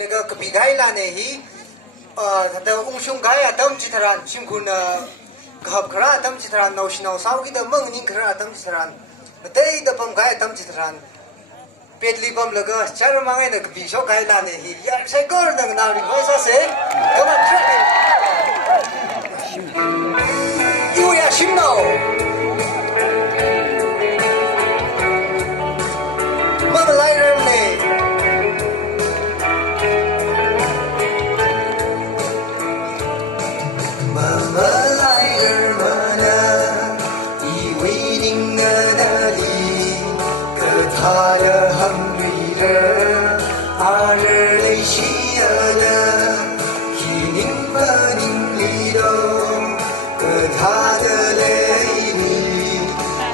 这个隔壁街那呢，他的翁兄街啊，他们其他人辛苦呢，合可能他们其他人闹事闹骚的，蒙宁可能他们其他人，对的，帮街他们其他人，别里帮那个家人们那个比小街那呢，呀，谁个那个哪里会啥事？干嘛这？有呀，ashimnao。他的很美的，他的泪洗的，皮宁不宁里头，他的泪里，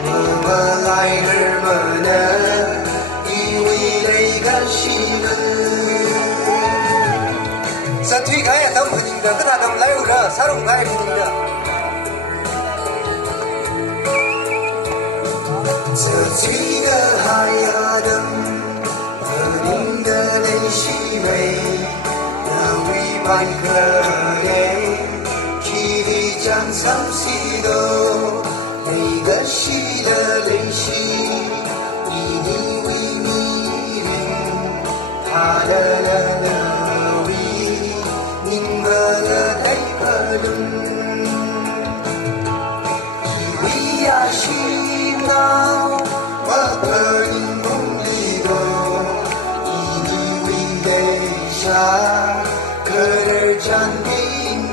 我来日么呢？以为那个西门，三腿开呀，当不宁的，跟他当来有的，三龙开不宁的。这几个海呀的，您的泪洗美，那为万个嘞，皮里将sam西多，那个洗的泪洗，你为你灵，他的为，您的太可伦，以为呀ashimnao。我和你梦里头，以你为泪下，可儿站定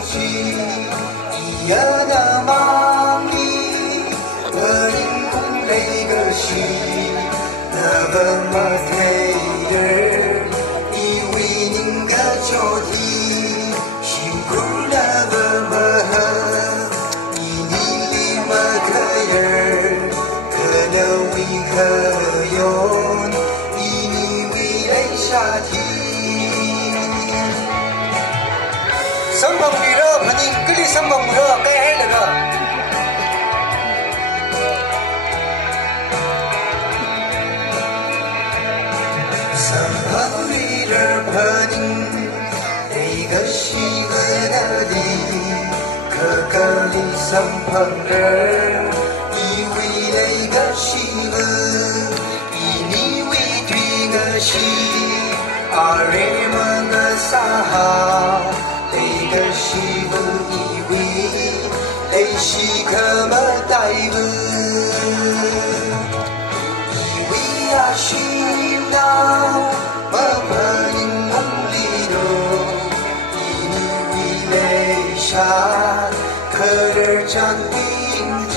去，一样的梦里，和你梦那个是，那个么太儿，以为您个脚底，辛苦那个么，以你么可儿。可用以你为来下体，什么鱼肉？肯定给你什么鱼肉？该海那个。什么鱼肉？肯定那个西个那里，可可里什么人？以为那个西门。西阿瑞们的撒哈，那个西不以为，那西可么带不，以为ashimnao，么么因梦里头，以你为泪下，可儿站定记，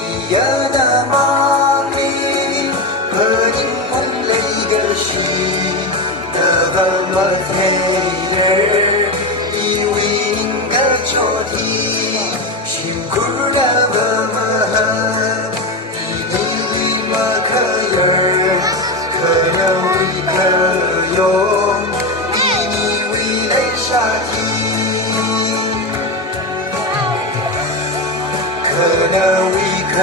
一样的梦里，和你。西那个么太儿，以为您个脚底，辛苦那个么，以你么可儿，可能为可用，以你为来下体，可能为可。